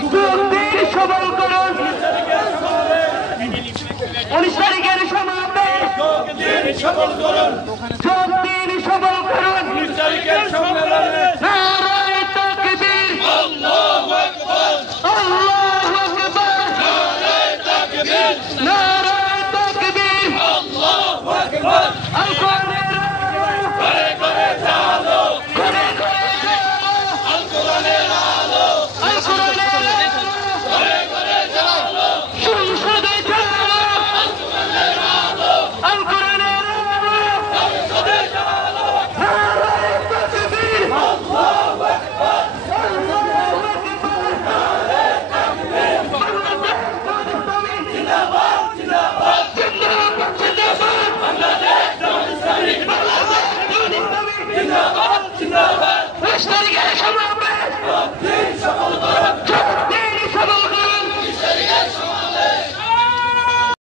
যোগ দিন, সবল করুন। 19 তারিখের সমাবেশ যোগ দিন, সবল করুন। 19 তারিখের সম্মেলনে